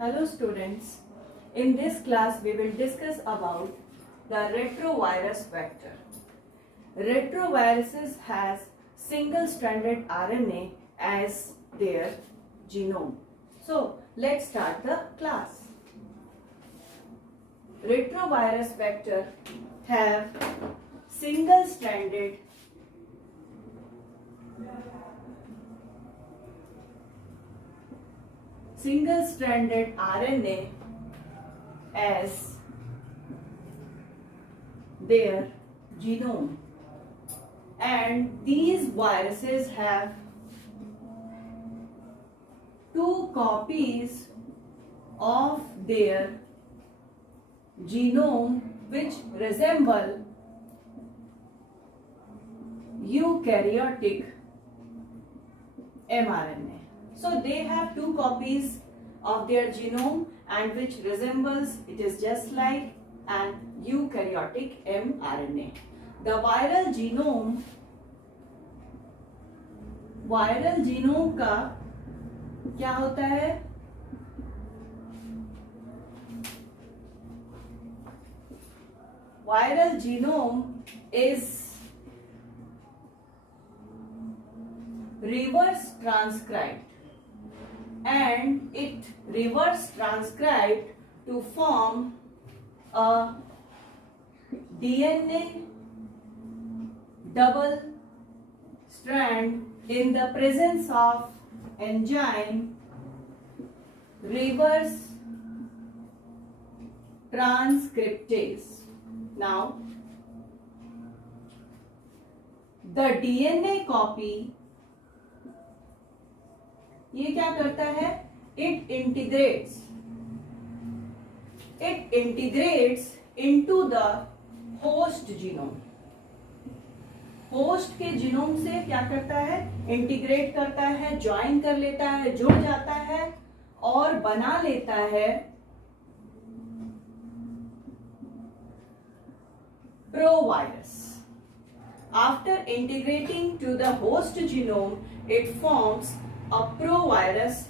Hello students, in this class we will discuss about the retrovirus vector. Retroviruses has single-stranded RNA as their genome. So let's start the class. Retrovirus vector have single-stranded RNA as their genome, and these viruses have two copies of their genome which resemble eukaryotic mRNA. So they have two copies of their genome and which resembles, it is just like an eukaryotic mRNA. The viral genome का क्या होता है? Viral genome is reverse transcribed, and it reverse transcribed to form a DNA double strand in the presence of enzyme reverse transcriptase. Now, the DNA copy ये क्या करता है? It integrates into the host genome. Host के genome से क्या करता है? Integrate करता है, ज्वाइन कर लेता है, जुड़ जाता है और बना लेता है provirus. After integrating to the host genome, it forms a provirus,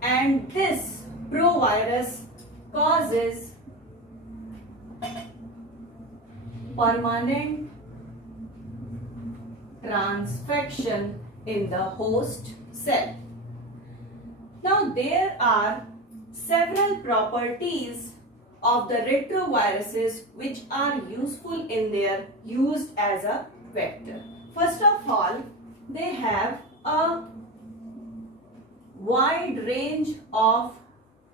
and this provirus causes permanent transfection in the host cell. Now there are several properties of the retroviruses which are useful in their used as a vector. First of all, they have a wide range of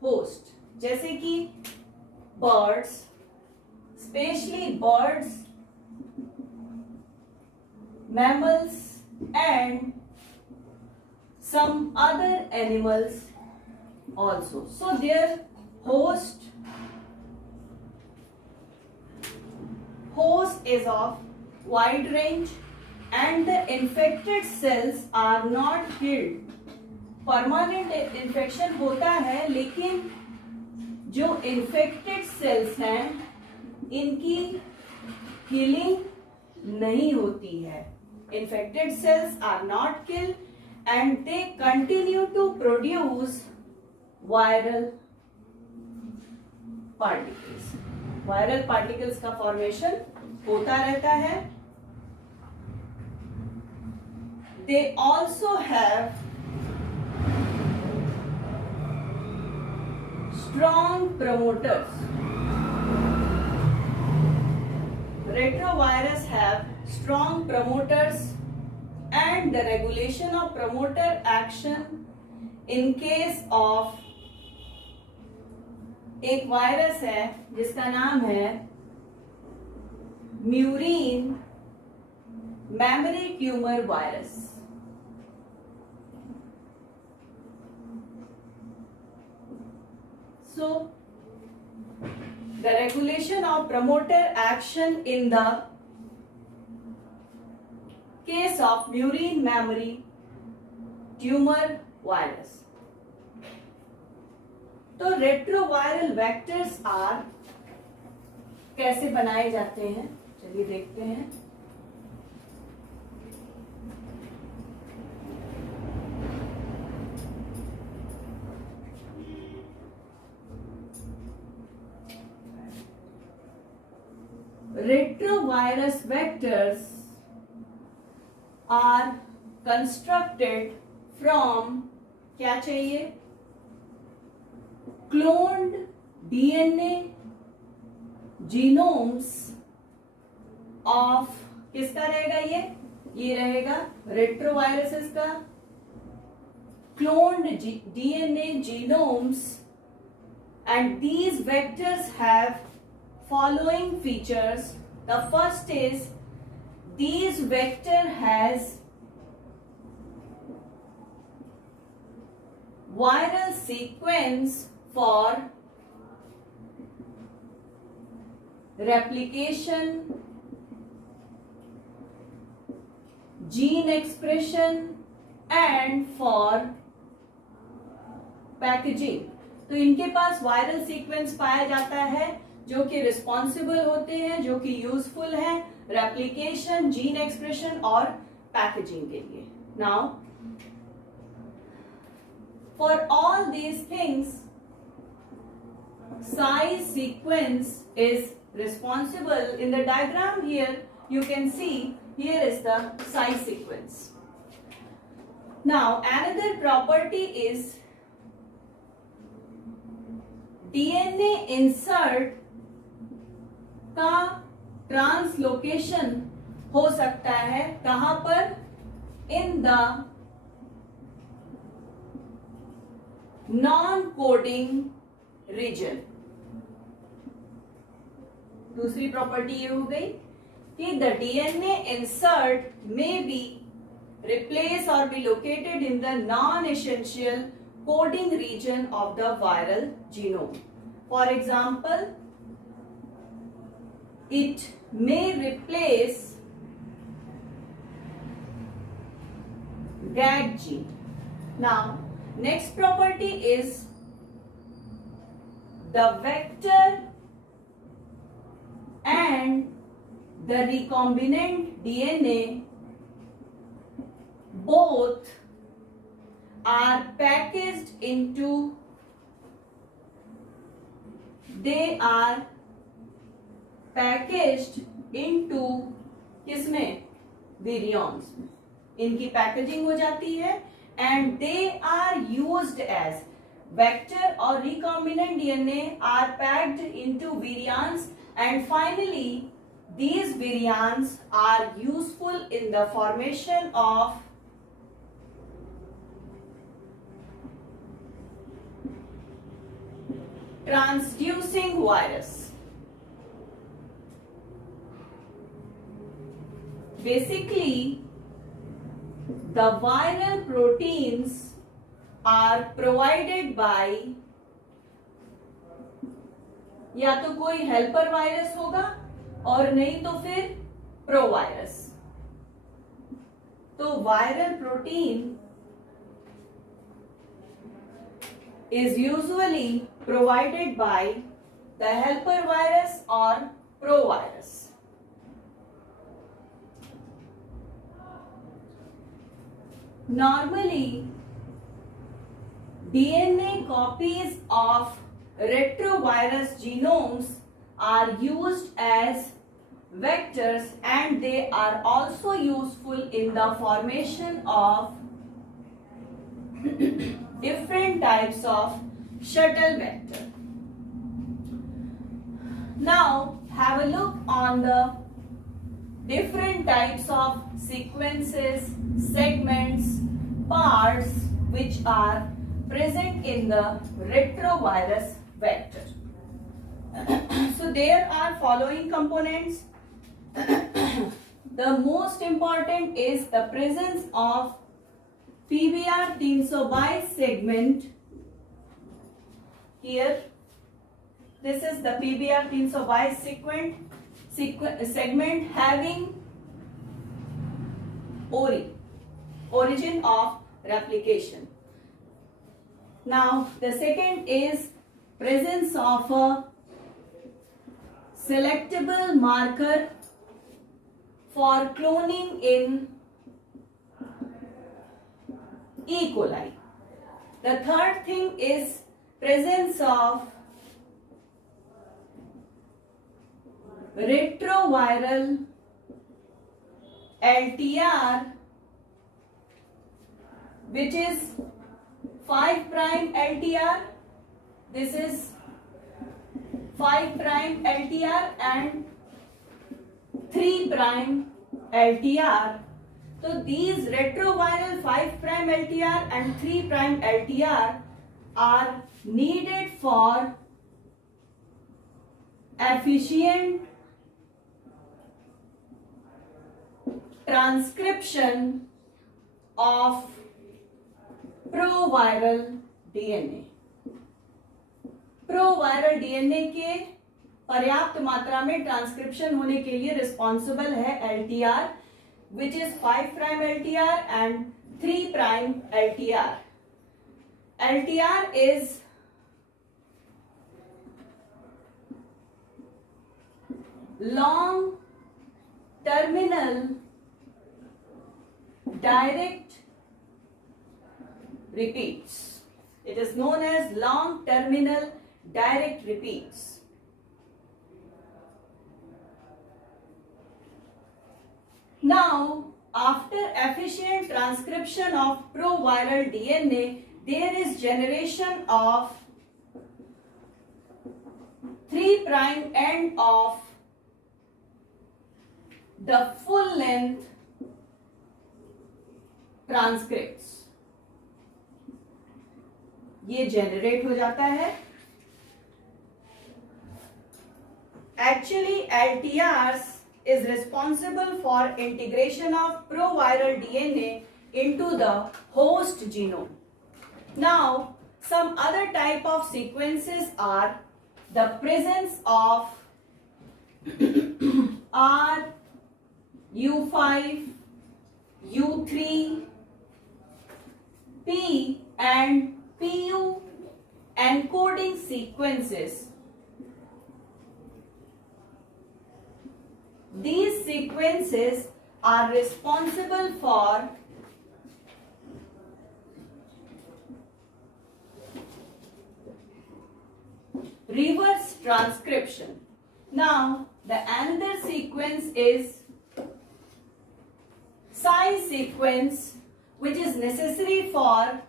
host, जैसे कि birds, especially birds, mammals and some other animals also. So their host is of wide range, and the infected cells are not killed. Permanent infection होता है, लेकिन जो infected cells हैं इनकी killing नहीं होती है. Infected cells are not killed and they continue to produce viral particles. Viral particles का formation होता रहता है. They also have strong promoters. Retrovirus have strong promoters, and the regulation of promoter action in case of एक virus है जिसका नाम है murine memory tumour virus. So, the regulation of promoter action in the case of murine memory tumor virus. तो retroviral vectors are कैसे बनाए जाते हैं, चलिए देखते हैं. retrovirus vectors are constructed from क्या चाहिए? Cloned DNA genomes of किसका रहेगा ये रहेगा retroviruses का cloned DNA genomes, and these vectors have following features. The first is these vector has viral sequence for replication, gene expression and for packaging. तो इनके पास viral sequence पाया जाता है जो कि रिस्पॉन्सिबल होते हैं, जो कि यूजफुल है रेप्लिकेशन, जीन एक्सप्रेशन और पैकेजिंग के लिए. Now for all these things size sequence is responsible. In the diagram here you can see here is the size sequence. Now another property is DNA insert का translocation हो सकता है कहां पर? In the non coding region. दूसरी property ये हो गई कि the DNA insert may be replace or be located in the non essential coding region of the viral genome. For example, it may replace GAG gene. Now, next property is the vector and the recombinant DNA both are packaged into किसमें? विरियॉन्स में. इनकी packaging हो जाती है and they are used as vector और recombinant DNA are packed into virions and finally these virions are useful in the formation of transducing virus. Basically, the viral proteins are provided by या तो कोई helper virus होगा और नहीं तो फिर provirus. तो viral protein is usually provided by the helper virus or provirus. Normally, DNA copies of retrovirus genomes are used as vectors and they are also useful in the formation of different types of shuttle vector. Now have a look on the different types of sequences, segments, parts which are present in the retrovirus vector. So there are following components. The most important is the presence of PBR 322 segment. Here, this is the PBR 322 segment having origin of replication. Now, the second is presence of a selectable marker for cloning in E. coli. The third thing is presence of retroviral LTR, which is 5' LTR. This is 5' LTR and 3' LTR. So these retroviral 5' LTR and 3' LTR are needed for efficient transcription of proviral DNA. Proviral DNA के पर्याप्त मात्रा में transcription होने के लिए responsible है LTR, which is 5' LTR and 3' LTR. LTR is long terminal direct repeats. It is known as long terminal direct repeats. Now, after efficient transcription of proviral DNA, there is generation of 3' end of the full length transcripts. ये generate हो जाता है. Actually, LTRs is responsible for integration of proviral DNA into the host genome. Now, some other type of sequences are the presence of R, U5, U3, P and PU encoding sequences. These sequences are responsible for reverse transcription. Now, the another sequence is size sequence, which is necessary for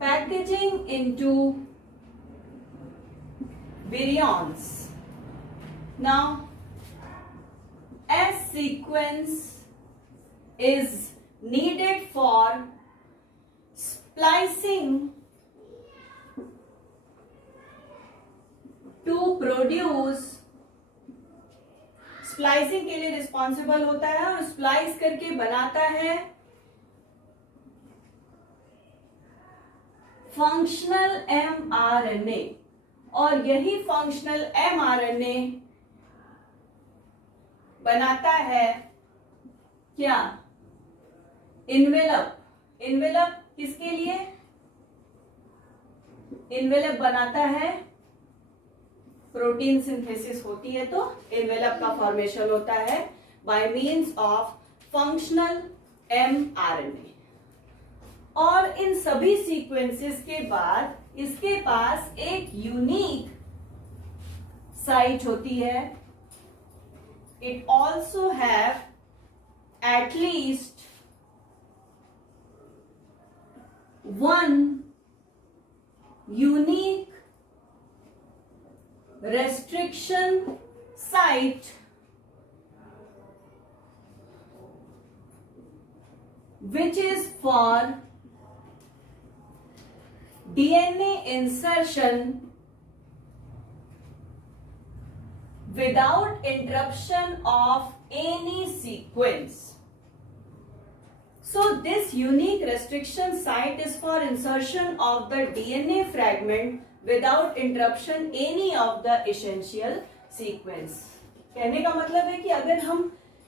packaging into virions. Now, S sequence is needed for splicing to produce. Splicing के लिए responsible होता है और splice करके बनाता है functional mRNA. और यही फंक्शनल mRNA बनाता है क्या? इन्वेलप. इन्वेलप किसके लिए? इन्वेलप बनाता है, प्रोटीन सिंथेसिस होती है तो एनवेलप का फॉर्मेशन होता है by means of functional mRNA. और इन सभी सीक्वेंसेस के बाद इसके पास एक यूनिक साइट होती है. It also have at least one unique restriction site which is for DNA insertion without interruption of any sequence. So this unique restriction site is for insertion of the DNA fragment without interruption any of the essential sequence. कहने का मतलब है कि अगर हम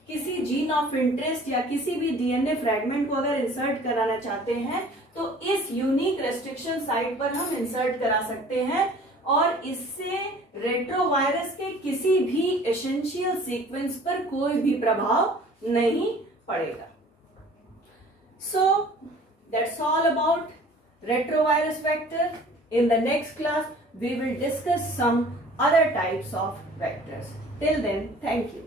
किसी gene of interest या किसी भी डीएनए फ्रैगमेंट को अगर इंसर्ट कराना चाहते हैं तो इस यूनिक रेस्ट्रिक्शन साइट पर हम इंसर्ट करा सकते हैं और इससे रेट्रोवायरस के किसी भी एसेंशियल सीक्वेंस पर कोई भी प्रभाव नहीं पड़ेगा. So that's all about retrovirus vector In the next class, we will discuss some other types of vectors. Till then, thank you.